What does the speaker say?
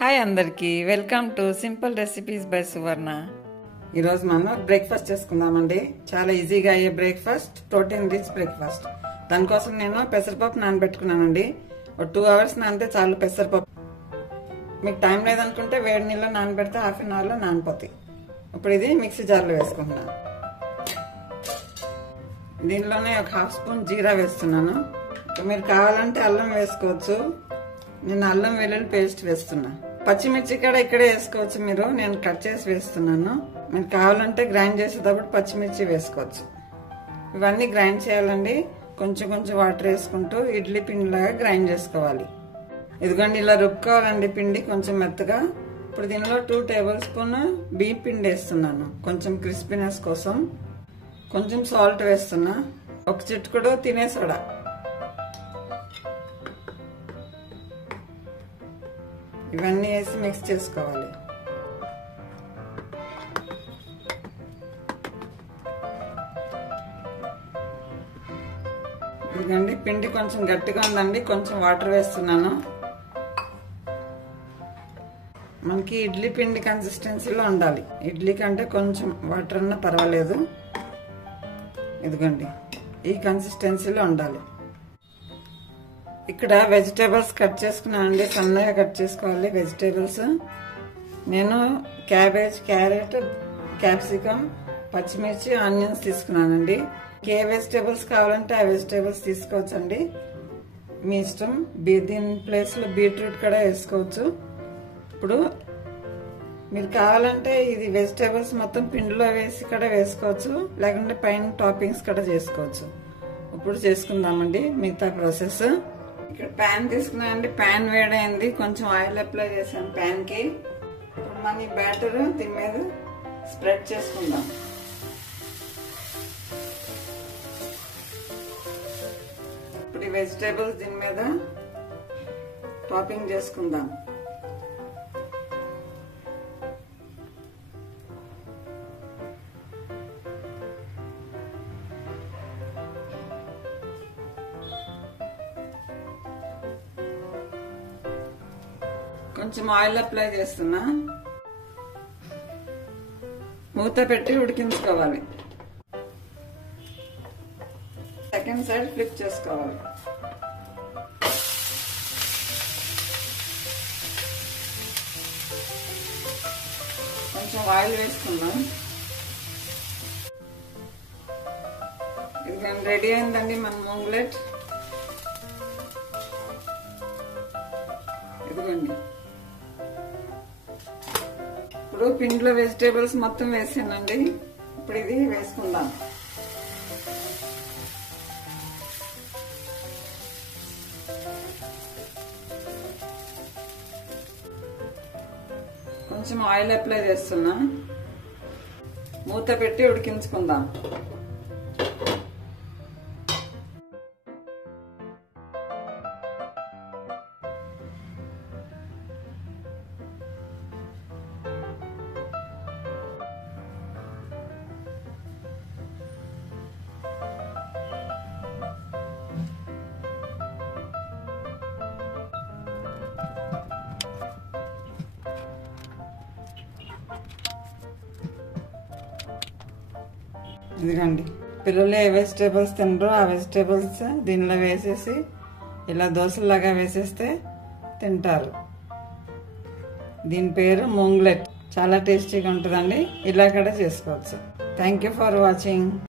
Hi అందరికీ welcome to simple recipes by Suvarna. ఈరోజు మనం బ్రేక్ఫాస్ట్ చేసుకుందామండి. చాలా ఈజీగా అయ్యే బ్రేక్ఫాస్ట్, ప్రోటీన్ రిచ్ బ్రేక్ఫాస్ట్. దానికోసం నేను పెసరపప్పు నానబెట్టుకున్నానండి. ఒక 2 hours నానితే చాలు పెసరపప్పు. మీకు టైం లేదనుకుంటే వేడి నీళ్ళు నానబెడితే హాఫ్ అన్ అవర్లో నానిపోతాయి. ఇప్పుడు ఇది మిక్సీ జార్లో వేసుకుంటున్నాను. దీనిలోనే ఒక 1/2 స్పూన్ జీరా వేస్తున్నాను. మీరు కావాలంటే అల్లం వేసుకోవచ్చు. నేను అల్లం వెల్లుల్లి పేస్ట్ వేస్తున్నా. పచ్చిమిర్చి కూడా ఇక్కడే వేసుకోవచ్చు మీరు. నేను కట్ చేసి వేస్తున్నాను. మీరు కావాలంటే గ్రైండ్ చేసేటప్పుడు పచ్చిమిర్చి వేసుకోవచ్చు. ఇవన్నీ గ్రైండ్ చేయాలండి. కొంచెం కొంచెం వాటర్ వేసుకుంటూ ఇడ్లీ పిండిలాగా గ్రైండ్ చేసుకోవాలి. ఇదిగోండి ఇలా రుబ్బుకోవాలండి పిండి కొంచెం మెత్తగా. ఇప్పుడు దీనిలో 2 టేబుల్ స్పూన్ బియ్యం పిండి వేస్తున్నాను. కొంచెం క్రిస్పీనెస్ కోసం. కొంచెం సాల్ట్ వేస్తున్నా. ఒక చిటికెడు తినే సోడా. ఇవన్నీ వేసి మిక్స్ చేసుకోవాలి. ఇదిగోండి పిండి కొంచెం గట్టిగా ఉందండి. కొంచెం వాటర్ వేస్తున్నాను. మనకి ఇడ్లీ పిండి కన్సిస్టెన్సీలో ఉండాలి. ఇడ్లీ కంటే కొంచెం వాటర్ అన్నా పర్వాలేదు. ఇదిగోండి ఈ కన్సిస్టెన్సీలో ఉండాలి. ఇక్కడ వెజిటేబుల్స్ కట్ చేసుకున్నానండి. సన్నగా కట్ చేసుకోవాలి వెజిటేబుల్స్. నేను క్యాబేజ్, క్యారెట్, క్యాప్సికమ్, పచ్చిమిర్చి, ఆనియన్స్ తీసుకున్నానండి. ఏ వెజిటేబుల్స్ కావాలంటే ఆ వెజిటేబుల్స్ తీసుకోవచ్చండి, మీ ఇష్టం. దీని ప్లేస్లో బీట్రూట్ కూడా వేసుకోవచ్చు. ఇప్పుడు మీరు కావాలంటే ఇది వెజిటేబుల్స్ మొత్తం పిండిలో వేసి కూడా వేసుకోవచ్చు, లేకుంటే పైన టాపింగ్స్ కూడా చేసుకోవచ్చు. ఇప్పుడు చేసుకుందామండి మిగతా ప్రాసెస్. ఇక్కడ ప్యాన్ తీసుకున్నానండి. ప్యాన్ వేడైంది. కొంచెం ఆయిల్ అప్లై చేశాను ప్యాన్ కి. ఇప్పుడు మన ఈ బ్యాటర్ దీని మీద స్ప్రెడ్ చేసుకుందాం. ఇప్పుడు ఈ వెజిటేబుల్స్ దీని మీద టాపింగ్ చేసుకుందాం. కొంచెం ఆయిల్ అప్లై చేస్తున్నా. మూత పెట్టి ఉడికించుకోవాలి. సెకండ్ సైడ్ ఫ్లిప్ చేసుకోవాలి. కొంచెం ఆయిల్ వేసుకుందాం. ఇది రెడీ అయిందండి మన మూంగ్లెట్. ఇదిగోండి. ఇప్పుడు పిండిలో వెజిటేబుల్స్ మొత్తం వేసానండి. ఇప్పుడు ఇది వేసుకుందాం. కొంచెం ఆయిల్ అప్లై చేస్తున్నా. మూత పెట్టి ఉడికించుకుందాం. ఇదిగండి పిల్లలు ఏ వెజిటేబుల్స్ తినరో ఆ వెజిటేబుల్స్ దీనిలో వేసేసి ఇలా దోశలాగా వేసేస్తే తింటారు. దీని పేరు మూంగ్లెట్. చాలా టేస్టీగా ఉంటుందండి. ఇలా కూడా చేసుకోవచ్చు. Thank you for watching.